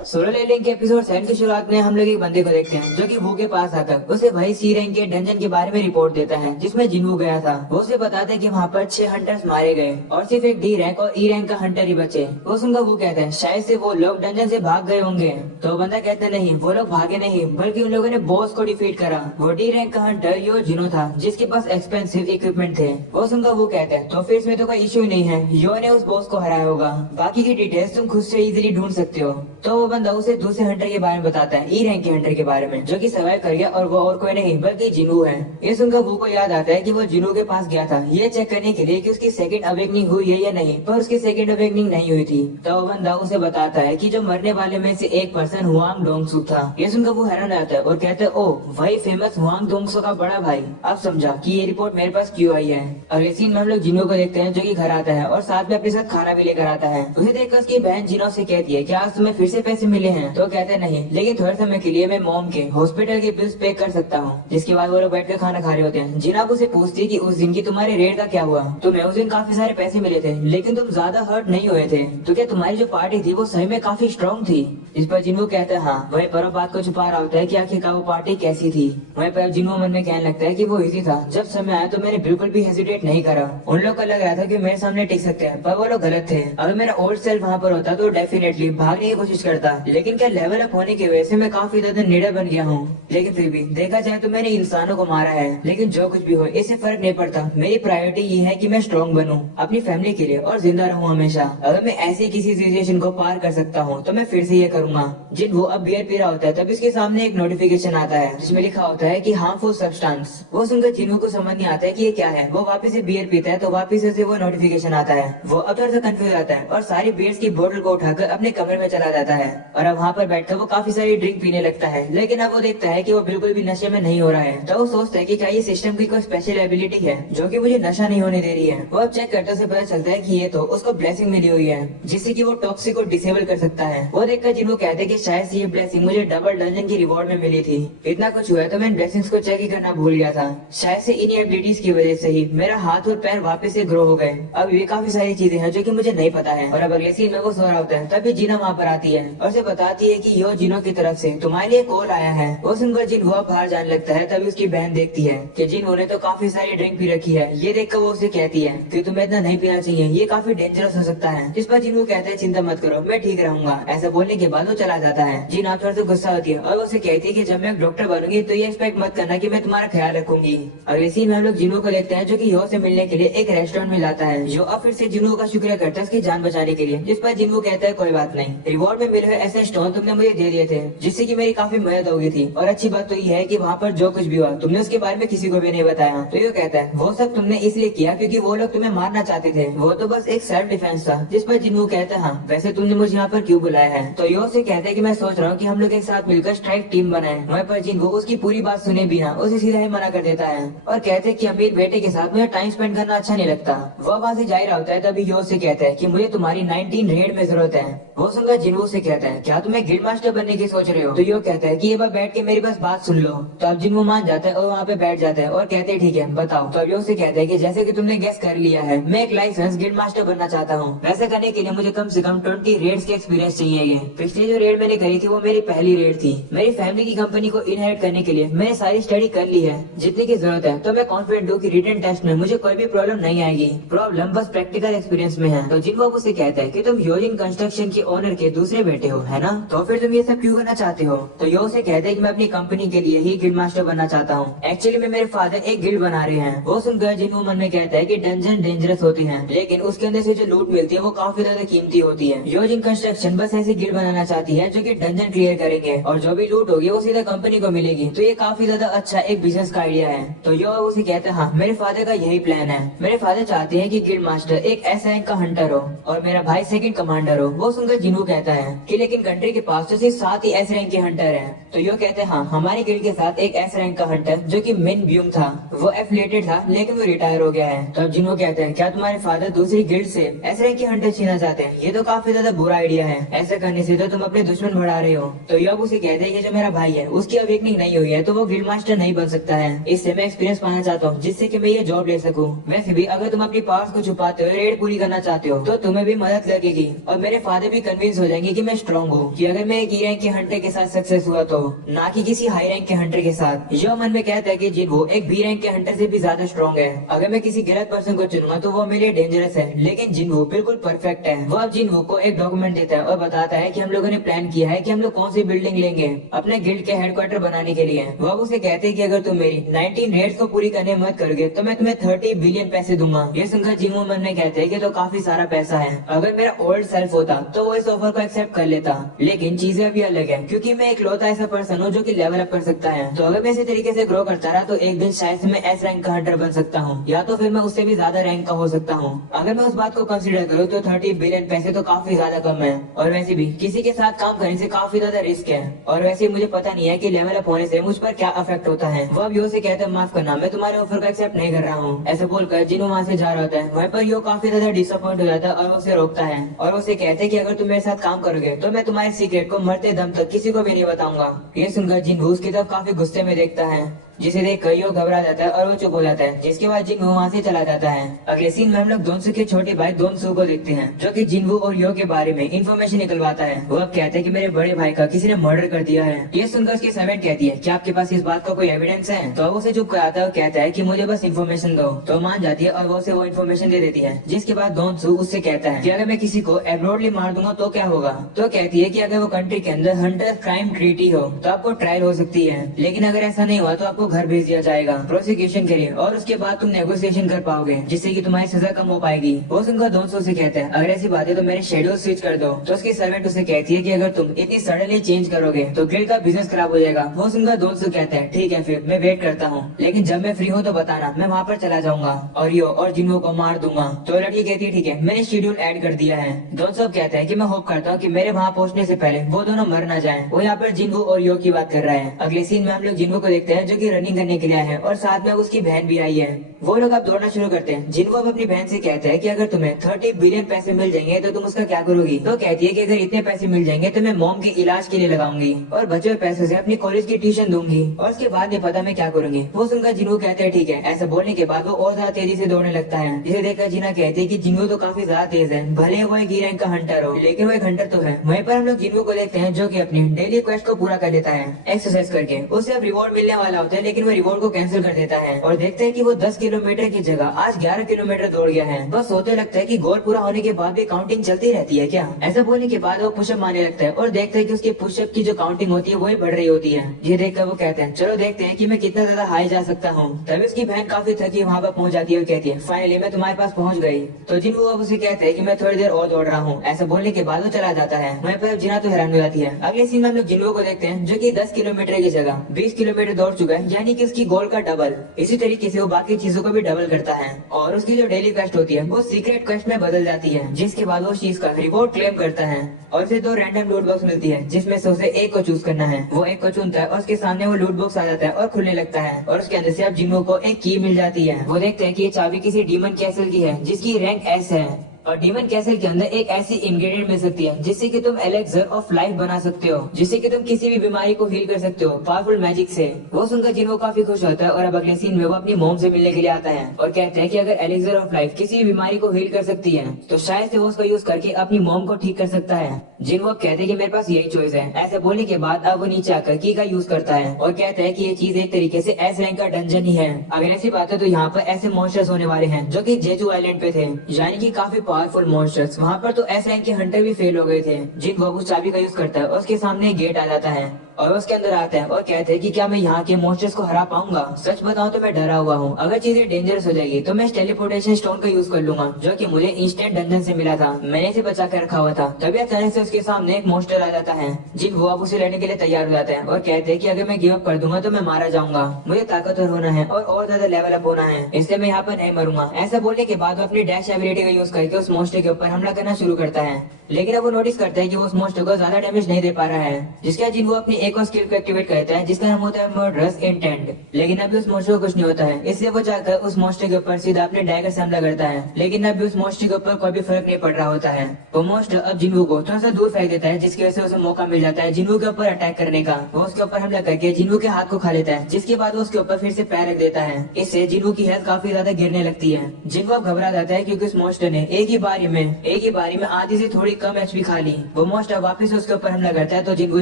Solo levelling के episode 7 की शुरुआत में हम लोग एक बंदे को देखते हैं जो कि वू के पास आकर उसे वही सी रैंक के डंजन के बारे में रिपोर्ट देता है जिसमें जिनवू गया था। वो उसे बताता है कि वहाँ पर 6 हंटर्स मारे गए और सिर्फ एक डी रैंक और ई रैंक का हंटर ही बचे। वो सुनकर वो कहता है शायद से वो लोग डंजन से भाग गए होंगे। तो बंदा कहता है नहीं, वो लोग भागे नहीं बल्कि उन लोगों ने बॉस को डिफीट करा। वो डी रैंक का हंटर यो जिनो था जिसके पास एक्सपेंसिव इक्विपमेंट थे। वो सुनकर वो कहता है तो फिर इसमें तो कोई इश्यू नहीं है, यो ने उस बॉस को हराया होगा, बाकी की डिटेल्स तुम खुद से इजीली ढूंढ सकते हो। तो वो बंदा उसे दूसरे हंटर के बारे में बताता है, ई रैंक के हंटर के बारे में, जो कि सर्वाइव कर गया और वो और कोई नहीं बल्कि जिनू है। ये सुनकर वो को याद आता है कि वो जिनू के पास गया था ये चेक करने के लिए कि उसकी सेकंड अवेकनिंग हुई है या नहीं, पर उसकी सेकंड अवेकनिंग नहीं हुई थी। तो वो बंदा उसे बताता है कि जो मरने वाले में से एक पर्सन हुआंग डोंगसू था। ये सुनकर वो हैरान आता है और कहता है ओ वही फेमस हुआंग डोंगसू का बड़ा भाई। अब समझा कि ये रिपोर्ट मेरे पास क्यों आई है। अगले सीन में हम लोग जिनू को देखते हैं जो कि घर आता है और साथ में अपने साथ खाना भी लेकर आता है। उसे देखकर उसकी बहन जिनो से कहती है कि आज तुम्हें फिर से पैसे मिले हैं। तो कहते हैं नहीं, लेकिन थोड़े समय के लिए मैं मॉम के हॉस्पिटल के बिल्स पे कर सकता हूँ। जिसके बाद वो लोग बैठ कर खाना खा रहे होते हैं। जिना उसे पूछती है कि उस दिन की तुम्हारे रेट का क्या हुआ, तुम्हें उस दिन काफी सारे पैसे मिले थे लेकिन तुम ज्यादा हर्ट नहीं हुए थे, तो क्या तुम्हारी जो पार्टी थी वो सही में काफी स्ट्रॉन्ग थी। इस पर जिनको कहते हैं हाँ। वही पर बात को छुपा रहा होता है कि आखिरकार वो पार्टी कैसी थी। वहीं पर जिनको मन में कहने लगता है कि वो इजी था, जब समय आया तो मैंने बिल्कुल भी हेजिटेट नहीं करा। उन लोग को लग रहा था कि मेरे सामने टिक सकते हैं पर वो लोग गलत थे। अगर मेरा ओल्ड सेल्फ वहाँ पर होता तो डेफिनेटली भागने की कोशिश करता, लेकिन क्या लेवल अप होने की वजह से मैं काफी ज्यादा निडर बन गया हूँ। लेकिन फिर भी देखा जाए तो मैंने इंसानों को मारा है, लेकिन जो कुछ भी हो इससे फर्क नहीं पड़ता। मेरी प्रायोरिटी ये है कि मैं स्ट्रॉन्ग बनूं अपनी फैमिली के लिए और जिंदा रहूं हमेशा। अगर मैं ऐसी किसी सिचुएशन को पार कर सकता हूँ तो मैं फिर से ये करूंगा। जिन वो अब बियर पी रहा होता है तब इसके सामने एक नोटिफिकेशन आता है जिसमें लिखा होता है कि हार्मफुल सब्सटेंस। वो सुनकर जिन्हों को समझ नहीं आता है कि ये क्या है। वो वापस से बियर पीता है तो वापस से वो नोटिफिकेशन आता है। वो अब थोड़ा सा कंफ्यूज आता है और सारी बियर्स की बोतल को उठाकर अपने कमरे में चला जाता है और अब वहाँ पर बैठकर वो काफी सारी ड्रिंक पीने लगता है। लेकिन अब वो देखता है कि वो बिल्कुल भी नशे में नहीं हो रहा है। तो वो सोचता है कि क्या ये सिस्टम की कोई स्पेशल एबिलिटी है जो कि मुझे नशा नहीं होने दे रही है। वो अब चेक करते से पता चलता है कि ये तो उसको ब्लेसिंग मिली हुई है जिससे कि वो टॉक्सिक को डिसेबल कर सकता है। वो देखकर जिनको कहते हैं कि शायद से ये ब्लेसिंग मुझे डबल डंजन की रिवॉर्ड में मिली थी। इतना कुछ हुआ है तो मैं ब्लेसिंग्स को चेक ही करना भूल गया था। शायद से इन एबिलिटीज की वजह से ही मेरा हाथ और पैर वापस से ग्रो हो गए। अब ये काफी सारी चीजें हैं जो कि मुझे नहीं पता है। और अब अगले सीन में वो सो रहा होता है तभी जीना वहाँ पर आती है और उसे बताती है कि यो जिनो की तरफ से तुम्हारे लिए कॉल आया है। वो सुनकर जिन वो बाहर जाने लगता है तभी उसकी बहन देखती है कि जिन्होंने तो काफी सारी ड्रिंक पी रखी है। ये देखकर वो उसे कहती है कि तुम्हें इतना नहीं पीना चाहिए, ये काफी डेंजरस हो सकता है। इस पर जिन वो कहता है चिंता मत करो मैं ठीक रहूंगा। ऐसा बोलने के बाद वो चला जाता है। जिन आप थोड़ा सा गुस्सा होती है और उसे कहती है कि जब मैं डॉक्टर बनूंगी तो ये एक्सपेक्ट मत करना कि मैं तुम्हारा ख्याल रखूंगी। अगले सीन में हम लोग जिनो को देखते हैं जो कि यो से मिलने के लिए एक रेस्टोरेंट में लाता है। जो अब फिर से जिनो का शुक्रिया करता है उसकी जान बचाने के लिए। जिस पर जिनो कहता है कोई बात नहीं, रिवॉर्ड में मिले हुए ऐसे स्टोन तुमने मुझे दे दिए थे जिससे कि मेरी काफी मदद हो गई थी। और अच्छी बात तो ये है कि वहाँ पर जो कुछ भी हुआ तुमने उसके बारे में किसी को भी नहीं बताया। तो ये कहता है वो सब तुमने इसलिए किया क्योंकि वो लोग तुम्हें मारना चाहते थे, वो तो बस एक सेल्फ डिफेंस था। जिस पर जिन्हों कहता है हाँ वैसे तुमने मुझे यहाँ पर क्यों बुलाया है। तो यो से कहते हैं कि मैं सोच रहा हूँ कि हम लोग एक साथ मिलकर स्ट्राइक टीम बनाए। वहीं पर जिन वो उसकी पूरी बात सुने बिना उसे सीधा ही मना कर देता है और कहते हैं कि अमीर बेटे के साथ मुझे टाइम स्पेंड करना अच्छा नहीं लगता। वो वहाँ से जा रहा होता है तभी यो से कहता है कि मुझे तुम्हारी 19 रेड में जरूरत है। वो सुनकर जिन्हों से कहता है क्या तुम्हें गिल्ड मास्टर बनने की सोच रहे हो। तो यो कहता है कि ये बार बैठ के मेरी बस बात सुन लो। तो अब जिन्हों मान जाता है और वहाँ पे बैठ जाता है और कहते हैं ठीक है बताओ। तो अब यो से कहता है कि जैसे कि तुमने गेस कर लिया है मैं एक लाइसेंस गिल्ड मास्टर बनना चाहता हूँ। वैसे करने के लिए मुझे कम से कम 20 रेड्स के एक्सपीरियंस चाहिए। पिछली जो रेड मैंने करी थी वो मेरी पहली रेड थी। मेरी फैमिली की कंपनी को इनहेरिट करने के लिए मैंने सारी स्टडी कर ली है जितनी की जरूरत है। तो मैं कॉन्फिडेंट हूँ कि रिटन टेस्ट में मुझे कोई भी प्रॉब्लम नहीं आएगी। प्रॉब्लम बस प्रैक्टिकल एक्सपीरियंस में है। तो जिनको उसे कहता है कि तुम योजिन कंस्ट्रक्शन के ओनर के दूसरे बेटे हो है ना, तो फिर तुम ये सब क्यों करना चाहते हो। तो यो से कहते हैं कि मैं अपनी कंपनी के लिए ही गिल्ड मास्टर बनना चाहता हूँ। एक्चुअली में मेरे फादर एक गिल्ड बना रहे हैं। वो सुनकर जिनको मन में कहता है कि डंजन डेंजरस होती है लेकिन उसके अंदर से जो लूट मिलती है वो काफी ज्यादा कीमती होती है। योजिन कंस्ट्रक्शन बस ऐसी गिल्ड बनाना चाहती है जो कि डंजन क्लियर करेंगे और जो भी लूट होगी वो सीधा कंपनी को मिलेगी। तो ये काफी ज्यादा अच्छा एक बिजनेस का आइडिया है। तो यो उसे कहता है हाँ मेरे फादर का यही प्लान है। मेरे फादर चाहते हैं कि गिल्ड मास्टर एक एस रैंक का हंटर हो और मेरा भाई सेकंड कमांडर हो। वो सुनकर जिनू कहता है कि लेकिन कंट्री के पास तो सिर्फ 7 ही एस रैंक के हंटर हैं। तो यो कहते हैं हाँ हमारी गिल्ड के साथ एक एस रैंक का हंटर जो कि मिन ब्यूंग था वो एफिलिएटेड था लेकिन वो रिटायर हो गया है। तो अब जिनू कहते हैं क्या तुम्हारे फादर दूसरी गिल्ड से एस रैंक के हंटर छीना चाहते हैं। ये तो काफी ज्यादा बुरा आइडिया है, ऐसा करने से तो तुम अपने दुश्मन बढ़ा रहे हो। तो यो उसे कहते हैं कि जो मेरा भाई है उसकी अवेकनिंग नहीं हुई है तो वो गिल्ड मास्टर नहीं बन सकता है। इससे मैं एक्सपीरियंस पाना चाहता हूँ जिससे कि मैं ये जॉब ले सकूँ। वैसे भी अगर तुम अपनी पावर्स को छुपाते हो रेड पूरी करना चाहते हो तो तुम्हें भी मदद लगेगी और मेरे फादर भी भी कन्विंस हो जाएंगे कि मैं स्ट्रांग हूँ, कि अगर मैं एक ई रैंक के हंटर के साथ सक्सेस हुआ तो ना कि किसी हाई रैंक के हंटर के साथ। यो मन में कहता है कि जिन्वो एक बी रैंक के हंटर से भी ज्यादा स्ट्रांग है। अगर मैं किसी गलत पर्सन को चुनूंगा तो वो मेरे लिए डेंजरस है, लेकिन जिन्वो बिल्कुल परफेक्ट है। वो अब जिन्वो को एक डॉक्यूमेंट देता है और बताता है कि हम लोगों ने प्लान किया है कि हम लोग कौन सी बिल्डिंग लेंगे अपने गिल्ड के हेडक्वार्टर बनाने के लिए। वो उसे कहते हैं कि अगर तुम मेरी 19 रेट्स को पूरी करने मत करोगे तो मैं तुम्हें 30 बिलियन पैसे दूंगा। ये सुनकर जिन्वो मन में कहते हैं कि तो काफी सारा पैसा है। अगर मेरा ओल्ड सेल्फ होता तो वो इस ऑफर को एक्सेप्ट कर लेता, लेकिन चीजें अभी अलग है क्योंकि मैं एक लौता ऐसा पर्सन हूँ जो कि लेवल अप कर सकता है। तो अगर मैं इसी तरीके से ग्रो करता रहा तो एक दिन शायद से मैं एस रैंक का हंटर बन सकता हूँ, या तो फिर मैं उससे भी ज्यादा रैंक का हो सकता हूँ। अगर मैं उस बात को कंसीडर करूँ तो 30 बिलियन पैसे तो काफी ज्यादा कम है, और वैसे भी किसी के साथ काम करने से काफी ज्यादा रिस्क है। और वैसे मुझे पता नहीं है कि लेवल अप होने से मुझ पर क्या अफेक्ट होता है। वो अब यो से कहता है माफ करना, मैं तुम्हारे ऑफर को एक्सेप्ट नहीं कर रहा हूँ। ऐसे बोलकर जिन्हों वहाँ से जा रहा होता है, वहीं पर यो काफी ज्यादा डिसअपॉइंट हो जाता है और उसे रोकता है और उसे कहते हैं कि अगर तुम मेरे साथ काम करोगे तो मैं तुम्हारे सीक्रेट को मरते दम तक किसी को भी नहीं बताऊंगा। ये सुनकर जिन्हो उसकी तरफ काफी गुस्से में देखता है, जिसे देख कर यो घबरा जाता है और वो चुप हो जाता है, जिसके बाद जिन्वो वहाँ से चला जाता है। अगले सीन में हम लोग दोनसू के छोटे भाई दोनसू को देखते हैं, जो कि जिन्वो और यो के बारे में इन्फॉर्मेशन निकलवाता है। वो अब कहते हैं कि मेरे बड़े भाई का किसी ने मर्डर कर दिया है। ये सुनकर उसकी सर्वेंट कहती है कि आपके पास इस बात का कोई एविडेंस है? तो वो उसे चुप कराता है और कहता है कि मुझे बस इन्फॉर्मेशन दो। तो मान जाती है और वो उसे वो इन्फॉर्मेशन दे देती है, जिसके बाद दोनसू उससे कहता है कि अगर मैं किसी को एब्रोडली मार दूंगा तो क्या होगा? तो कहती है कि अगर वो कंट्री के अंदर हंटर क्राइम ट्रीटी हो तो आपको ट्रायल हो सकती है, लेकिन अगर ऐसा नहीं हुआ तो आपको घर भेज दिया जाएगा प्रोसिक्यूशन के लिए, और उसके बाद तुम नेगोशिएशन कर पाओगे जिससे कि तुम्हारी सजा कम हो पाएगी। वो सुनकर दोनसू से कहता है अगर ऐसी बात है तो मेरे शेड्यूल स्विच कर दो। तो उसकी सर्वेंट उसे कहती है कि अगर तुम इतनी सडनली चेंज करोगे तो गिल्ड का बिजनेस खराब हो जाएगा। वो सुनकर दोनसू कहता है ठीक है फिर मैं वेट करता हूँ, लेकिन जब मैं फ्री हूँ तो बताना, मैं वहाँ पर चला जाऊंगा और यो और जिन्वो को मार दूंगा। तो लड़की कहती है ठीक है मैंने शेड्यूल ऐड कर दिया है। दोनसू कहता है कि मैं होप करता हूँ कि मेरे वहाँ पहुँचने से पहले वो दोनों मर ना जाएं। वो यहाँ पर जिन्वो और यो की बात कर रहा है। अगले सीन में हम लोग जिन्वो को देखते हैं जो कि रनिंग करने के लिए आया है और साथ में उसकी बहन भी आई है। वो लोग अब दौड़ना शुरू करते हैं। जिन्वो अब अपनी बहन से कहता है कि अगर तुम्हें 30 बिलियन पैसे मिल जाएंगे तो तुम उसका क्या करोगी? तो कहती है कि अगर इतने पैसे मिल जाएंगे तो मैं मॉम के इलाज के लिए लगाऊंगी और बचे हुए पैसों से अपनी कॉलेज की ट्यूशन दूंगी, और उसके बाद नहीं पता मैं क्या करूंगी। वो सुनकर जिन्वो कहते हैं ठीक है। ऐसा बोलने के बाद वो और ज्यादा तेजी से दौड़ने लगता है, जिसे देखकर जीना कहती है कि जिन्वो तो काफी ज्यादा तेज है, भले वो एक ई रैंक का हंटर हो लेकिन वो एक हंटर तो है। वहीं पर हम लोग जिन्वो को देखते हैं जो कि अपनी डेली क्वेस्ट को पूरा कर लेता है एक्सरसाइज करके। उसे अब रिवॉर्ड मिलने वाला होता है, लेकिन वो रिवॉर्ड को कैंसिल कर देता है और देखते हैं कि वो 10 किलोमीटर की जगह आज 11 किलोमीटर दौड़ गया है। बस सोचने लगता है कि गोल पूरा होने के बाद भी काउंटिंग चलती रहती है क्या? ऐसा बोलने के बाद वो पुशअप मारने लगता है और देखता है कि उसके पुशअप की जो काउंटिंग होती है वही बढ़ रही होती है। ये देखकर वो कहते हैं चलो देखते हैं कि मैं कितना ज्यादा हाई जा सकता हूँ। तभी उसकी बहन काफी थकी वहाँ पर पहुँच जाती है और कहती है फाइनली मैं तुम्हारे पास पहुँच गई। तो जिन्वो अब उसे कहते हैं कि मैं थोड़ी देर और दौड़ रहा हूँ। ऐसा बोलने के बाद वो चला जाता है। वहीं पर जिना तो हैरान हो जाती है। अगले सीन में हम लोग जिन्वो को देखते हैं जो कि 10 किलोमीटर की जगह 20 किलोमीटर दौड़ चुका है, यानी कि उसकी गोल का डबल। इसी तरीके से वो बाकी चीजों को भी डबल करता है और उसकी जो डेली क्वेस्ट होती है वो सीक्रेट क्वेस्ट में बदल जाती है, जिसके बाद वो चीज का रिवॉर्ड क्लेम करता है और उसे 2 रैंडम लूट बॉक्स मिलती है जिसमें से उसे एक को चूज करना है। वो एक को चुनता है और उसके सामने वो लूट बॉक्स आ जाता है और खुलने लगता है और उसके अंदर से अब जिन्वो को एक की मिल जाती है। वो देखते हैं कि ये चाबी किसी डीमन कैसल की है जिसकी रैंक एस है, और डीमन कैसल के अंदर एक ऐसी इंग्रेडिएंट मिल सकती है जिससे कि तुम एलेक्सर ऑफ लाइफ बना सकते हो, जिससे कि तुम किसी भी बीमारी को हील कर सकते हो पावरफुल मैजिक से। वो सुनकर जिन्वो काफी खुश होता है और अब अगले सीन में वो अपनी मॉम से मिलने के लिए आता है और कहते हैं कि अगर एलेक्सर ऑफ लाइफ किसी भी बीमारी को हील कर सकती है तो शायद से वो उसका यूज करके अपनी मॉम को ठीक कर सकता है। जिन्वो कहते हैं कि मेरे पास यही चॉइस है। ऐसे बोलने के बाद अब वो नीचे आकर की का यूज करता है और कहता है कि ये चीज एक तरीके से एस रैंक का डंजन ही है। अगर ऐसी बात है तो यहाँ पर ऐसे मॉन्स्टर्स होने वाले हैं जो कि जेजू आइलैंड पे थे, यानी कि काफी पावरफुल मॉन्स्टर्स। वहाँ पर तो एस रैंक के हंटर भी फेल हो गए थे। जिन्वो उस चाबी का यूज करता है और उसके सामने गेट आ जाता है और उसके अंदर आता है और कहते हैं कि क्या मैं यहाँ के मॉन्स्टर्स को हरा पाऊंगा? सच बताऊं तो मैं डरा हुआ हूँ। अगर चीजें डेंजरस हो जाएगी तो मैं टेलीपोर्टेशन स्टोन का यूज कर लूंगा जो कि मुझे इंस्टेंट डंजन से मिला था, मैंने इसे बचा कर रखा हुआ था। तभी अचानक से उसके सामने एक मॉन्स्टर आ जाता है। जिन्वो अब उसे लड़ने के लिए तैयार हो जाता है और कहते हैं कि अगर मैं गिव अप कर दूंगा तो मैं मारा जाऊंगा, मुझे ताकतवर होना है और ज्यादा लेवल अप होना है, इसलिए मैं यहाँ पर नहीं मरूंगा। ऐसा बोलने के बाद वो अपनी डैश एबिलिटी का यूज करके उस मॉन्स्टर के ऊपर हमला करना शुरू करता है, लेकिन अब वो नोटिस करता है कि वो उस मॉन्स्टर को ज्यादा डैमेज नहीं दे पा रहा है, जिसके बाद जिन्वो अपनी एक और स्किल को एक्टिवेट करता है जिसका नाम होता है मर्डरस इंटेंट। लेकिन अभी उस मॉन्स्टर को कुछ नहीं होता है, इसलिए वो जाकर उस मॉन्स्टर के ऊपर सीधा अपने डैगर से हमला करता है, लेकिन अभी उस मॉन्स्टर के ऊपर कोई भी फर्क नहीं पड़ रहा होता है। वो मॉन्स्टर अब जिन्वो को थोड़ा सा दूर फेंक देता है, जिसकी वजह से उसे मौका मिल जाता है जिन्वो के ऊपर अटैक करने का। वो उसके ऊपर हमला करके जिन्वो के हाथ को खा लेता है, जिसके बाद वो उसके ऊपर फिर से पैर रख देता है। इससे जिन्वो की हेल्थ काफी ज्यादा गिरने लगती है। जिन्वो अब घबरा जाता है क्योंकि उस मॉन्स्टर ने एक ही बारी में आधी से थोड़ी कम एचपी खा ली। वो मोस्ट अब वापस उसके ऊपर हमला करता है तो जिनवू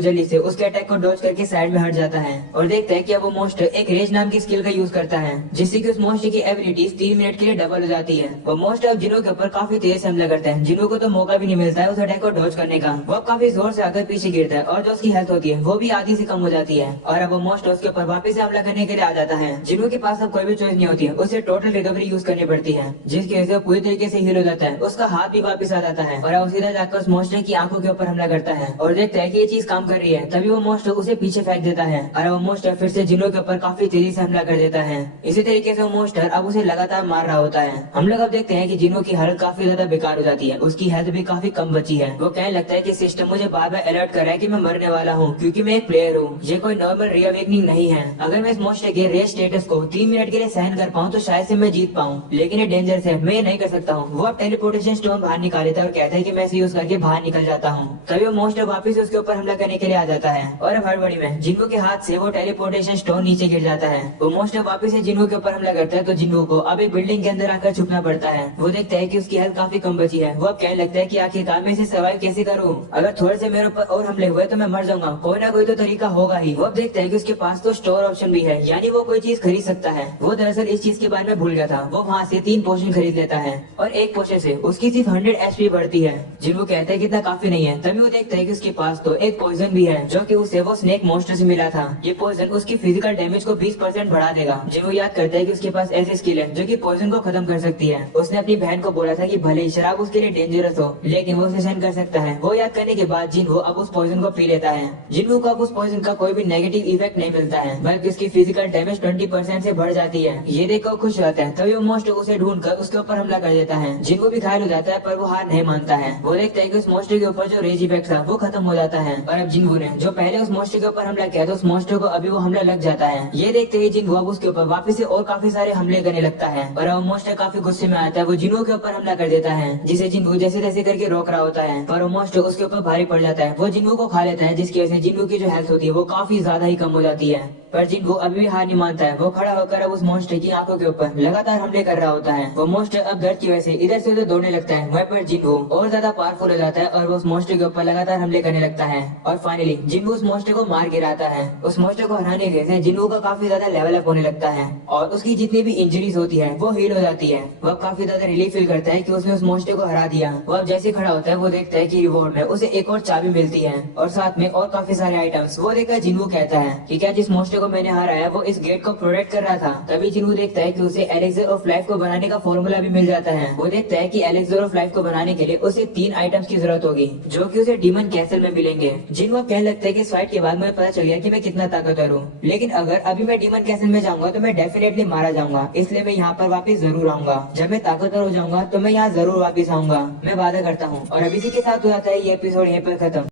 जल्दी से उसके अटैक को डॉज करके साइड में हट जाता है और देखता है कि अब वो मोस्ट एक रेज नाम की स्किल का यूज करता है, जिससे कि उस मोस्ट की एबिलिटीज 3 मिनट के लिए डबल हो जाती है। वो मोस्ट अब जिन्हो के ऊपर काफी तेज से हमला करता है। जिन्हो को तो मौका भी नहीं मिलता है उस अटैक को डॉज करने का। वो अब काफी जोर से आकर पीछे गिरता है और जो उसकी हेल्थ होती है वो भी आधी से कम हो जाती है और अब वो मोस्ट उसके ऊपर वापस से हमला करने के लिए आ जाता है। जिन्हो के पास अब कोई भी चॉइस नहीं होती है, उसे टोटल रिकवरी यूज करनी पड़ती है, जिसकी वजह से पूरी तरीके से हील हो जाता है। उसका हाथ भी वापस आ जाता है और अब सीधा जाकर उस मोस्टर की आंखों के ऊपर हमला करता है और देखता है कि ये चीज काम कर रही है। तभी वो मोस्टर उसे पीछे फेंक देता है और वो मोस्टर फिर से जिन्हो के ऊपर काफी तेजी से हमला कर देता है। इसी तरीके से वो मोस्टर अब उसे लगातार मार रहा होता है। हम लोग अब देखते हैं कि जिन्हो की हालत काफी ज्यादा बेकार हो जाती है, उसकी हेल्थ भी काफी कम बची है। वो कहने लगता है कि सिस्टम मुझे बार बार अलर्ट कर रहा है कि मैं मरने वाला हूँ, क्योंकि मैं एक प्लेयर हूँ, ये कोई नॉर्मल रीअवेकनिंग नहीं है। अगर मैं इस मोस्टर के रेस स्टेटस को 3 मिनट के लिए सहन कर पाऊँ तो शायद से मैं जीत पाऊँ, लेकिन ये डेंजरस है, मैं ये नहीं कर सकता हूँ। वो अब टेलीपोर्टेशन स्टोन बाहर निकाल लेता है और कहता है कि मैं इसे यूज करके बाहर निकल जाता हूँ। तभी वो मोस्टर वापस उसके ऊपर हमला करने के लिए आ जाता है और अब हड़बड़ी में जिन्हो के हाथ से वो टेलीपोर्टेशन स्टोन नीचे गिर जाता है। वो मोस्टर वापस से जिन्हो के ऊपर हमला करता है तो जिन्हो को अब एक बिल्डिंग के अंदर आकर छुपना पड़ता है। वो देखता है कि उसकी हेल्थ काफी कम बची है। वो अब कहने लगता है कि आखिरकार मैं इसे सर्वाइव कैसे करूँ, अगर थोड़े से मेरे ऊपर और हमले हुए तो मैं मर जाऊंगा, कोई ना कोई तो तरीका होगा ही। वो अब देखता है कि उसके पास तो स्टोर ऑप्शन भी है, यानी वो कोई चीज खरीद सकता है। वो दरअसल इस चीज के बारे में भूल गया था। वो वहाँ से 3 पोशन खरीद लेता है और एक पोशन से उसकी सिर्फ 100 एचपी बढ़ती है, जिनको कहते हैं कि इतना काफी नहीं है। तभी वो देखता है कि उसके पास तो एक पॉइजन भी है जो कि उसे वो स्नेक मॉन्स्टर से मिला था। ये पॉइजन उसकी फिजिकल डैमेज को 20% बढ़ा देगा। जिनको याद करता है कि उसके पास ऐसी स्किल है जो कि पॉइजन को खत्म कर सकती है। उसने अपनी बहन को बोला था कि भले ही शराब उसके लिए डेंजरस हो, लेकिन वो उसे सहन कर सकता है। वो याद करने के बाद जिन्हो अब उस पॉइजन को पी लेता है। जिन्हो को अब उस पॉइजन का कोई भी नेगेटिव इफेक्ट नहीं मिलता है, बल्कि उसकी फिजिकल डैमेज 20% से बढ़ जाती है। ये देखकर खुश रहता है। तभी वो मोस्ट उसे ढूंढकर उसके ऊपर हमला कर देता है। जिनको भी घायल हो जाता है पर वो हार नहीं मानता है। वो देखता है कि उस मोस्टर के ऊपर जो रेज इफेक्ट था वो खत्म हो जाता है और अब जिन्हो ने जो पहले उस मोस्टर के ऊपर हमला किया तो उस मोस्टर को अभी वो हमला लग जाता है। ये देखते ही जिन्हो अब उसके ऊपर वापस से और काफी सारे हमले करने लगता है और अब मोस्टर काफी गुस्से में आता है। वो जिन्हो के ऊपर हमला कर देता है, जिसे जिन्हो जैसे तैसे करके रोक रहा होता है, पर वो मोस्टर उसके ऊपर भारी पड़ जाता है। वो जिन्हो को खा लेता है, जिसकी वजह से जिन्हो की जो हेल्थ होती है वो काफी ज्यादा ही कम हो जाती है। पर जिन्हो अभी भी हार नहीं मानता है। वो खड़ा होकर अब उस मोस्टर की आंखों के ऊपर लगातार हमले कर रहा होता है। वो मोस्टर अब दर्द की वजह से इधर से उधर दौड़ने लगता है। वहीं पर जिन्हो और ज्यादा पावरफुल हो जाता है और वो उस मोस्टर के ऊपर लगातार हमले करने लगता है और फाइनली जिन्हो उस मोस्टर को मार गिराता है। उस मोस्टर को हराने की वजह से जिन्हो का काफी ज्यादा लेवल अप होने लगता है और उसकी जितनी भी इंजरीज होती है वो हील हो जाती है। वो काफी ज्यादा रिलीफ फील करता है कि उसने उस मोस्टर को हरा दिया। वो अब जैसे खड़ा होता है वो देखता है कि रिवॉर्ड में उसे एक और चाबी मिलती है और साथ में और काफी सारे आइटम्स। वो देखकर जिन्हो कहता है कि क्या जिस मोस्टर को मैंने हराया वो इस गेट को प्रोटेक्ट कर रहा था। तभी जिन्हो देखता है कि उसे एलेक्सर ऑफ लाइफ को बनाने का फॉर्मूला भी मिल जाता है। वो देखता है कि एलेक्सर ऑफ लाइफ को बनाने के लिए उसे 3 आइटम्स की जरूरत होगी जो कि उसे डीमन कैसल में मिलेंगे। जिन्हो कहने लगता है कि इस फाइट के बाद मुझे पता चल गया कि मैं कितना ताकतवर हूँ, लेकिन अगर अभी मैं डीमन कैसल में जाऊंगा तो मैं डेफिनेटली मारा जाऊंगा, इसलिए मैं यहाँ पर वापस जरूर आऊंगा। जब मैं ताकतवर हो जाऊंगा तो मैं यहाँ जरूर वापस आऊंगा, मैं वादा करता हूँ। और अभी इसी के साथ हो जाता है ये एपिसोड यहीं पर खत्म।